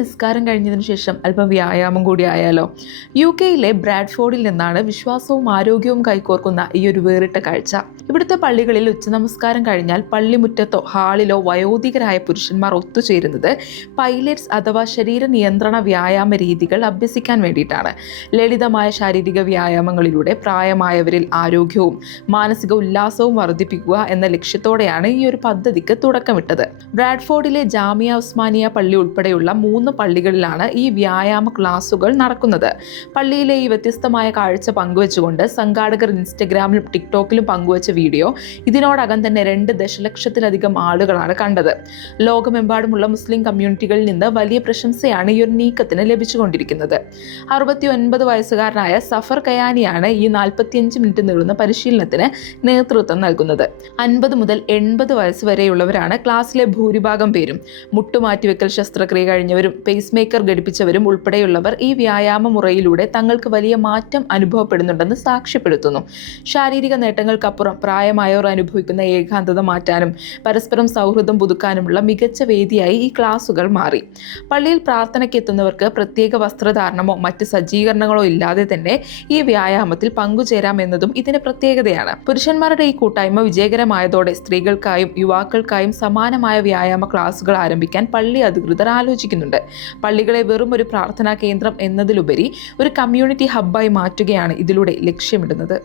നിസ്കാരം കഴിഞ്ഞതിന് ശേഷം അല്പം വ്യായാമം കൂടി ആയാലോ? യു കെയിലെ ബ്രാഡ്ഫോർഡിൽ നിന്നാണ് വിശ്വാസവും ആരോഗ്യവും കൈകോർക്കുന്ന ഈ ഒരു വേറിട്ട കാഴ്ച. ഇവിടുത്തെ പള്ളികളിൽ ഉച്ച നമസ്കാരം കഴിഞ്ഞാൽ പള്ളിമുറ്റത്തോ ഹാളിലോ വയോധികരായ പുരുഷന്മാർ ഒത്തുചേരുന്നത് പൈലറ്റ്സ് അഥവാ ശരീര നിയന്ത്രണ വ്യായാമ രീതികൾ അഭ്യസിക്കാൻ വേണ്ടിയിട്ടാണ്. ലളിതമായ ശാരീരിക വ്യായാമങ്ങളിലൂടെ പ്രായമായവരിൽ ആരോഗ്യവും മാനസിക ഉല്ലാസവും വർദ്ധിപ്പിക്കുക എന്ന ലക്ഷ്യത്തോടെയാണ് ഈ ഒരു പദ്ധതിക്ക് തുടക്കമിട്ടത്. ബ്രാഡ്ഫോർഡിലെ ജാമിയ ഉസ്മാനിയ പള്ളി ഉൾപ്പെടെയുള്ള മൂന്ന് പള്ളികളിലാണ് ഈ വ്യായാമ ക്ലാസുകൾ നടക്കുന്നത്. പള്ളിയിലെ ഈ വ്യത്യസ്തമായ കാഴ്ച പങ്കുവെച്ചുകൊണ്ട് സംഘാടകർ ഇൻസ്റ്റഗ്രാമിലും ടിക്ടോക്കിലും പങ്കുവച്ച വീഡിയോ ഇതിനോടകം തന്നെ രണ്ട് ദശലക്ഷത്തിലധികം ആളുകളാണ് കണ്ടത്. ലോകമെമ്പാടുമുള്ള മുസ്ലിം കമ്മ്യൂണിറ്റികളിൽ നിന്ന് വലിയ പ്രശംസയാണ് ഈ ഒരു നീക്കത്തിന് ലഭിച്ചുകൊണ്ടിരിക്കുന്നത്. അറുപത്തി ഒൻപത് വയസ്സുകാരനായ സഫർ കയാനിയാണ് ഈ നാൽപ്പത്തിയഞ്ച് മിനിറ്റ് നീളുന്ന പരിശീലനത്തിന് നേതൃത്വം നൽകുന്നത്. അൻപത് മുതൽ എൺപത് വയസ്സ് വരെയുള്ളവരാണ് ക്ലാസ്സിലെ ഭൂരിഭാഗം പേരും. മുട്ടുമാറ്റിവെക്കൽ ശസ്ത്രക്രിയ കഴിഞ്ഞവരും പേസ് മേക്കർ ഘടിപ്പിച്ചവരും ഉൾപ്പെടെയുള്ളവർ ഈ വ്യായാമ മുറയിലൂടെ തങ്ങൾക്ക് വലിയ മാറ്റം അനുഭവപ്പെടുന്നുണ്ടെന്ന് സാക്ഷ്യപ്പെടുത്തുന്നു. ശാരീരിക നേട്ടങ്ങൾക്കപ്പുറം പ്രായമായവർ അനുഭവിക്കുന്ന ഏകാന്തത മാറ്റാനും പരസ്പരം സൗഹൃദം പുതുക്കാനുമുള്ള മികച്ച വേദിയായി ഈ ക്ലാസുകൾ മാറി. പള്ളിയിൽ പ്രാർത്ഥനയ്ക്ക് എത്തുന്നവർക്ക് പ്രത്യേക വസ്ത്രധാരണമോ മറ്റ് സജ്ജീകരണങ്ങളോ ഇല്ലാതെ തന്നെ ഈ വ്യായാമത്തിൽ പങ്കുചേരാമെന്നതും ഇതിന്റെ പ്രത്യേകതയാണ്. പുരുഷന്മാരുടെ ഈ കൂട്ടായ്മ വിജയകരമായതോടെ സ്ത്രീകൾക്കായും യുവാക്കൾക്കായും സമാനമായ വ്യായാമ ക്ലാസുകൾ ആരംഭിക്കാൻ പള്ളി അധികൃതർ ആലോചിക്കുന്നുണ്ട്. പള്ളികളെ വെറും ഒരു പ്രാർത്ഥനാ കേന്ദ്രം എന്നതിലുപരി ഒരു കമ്മ്യൂണിറ്റി ഹബ്ബായി മാറ്റുകയാണ് ഇതിലൂടെ ലക്ഷ്യമിടുന്നത്.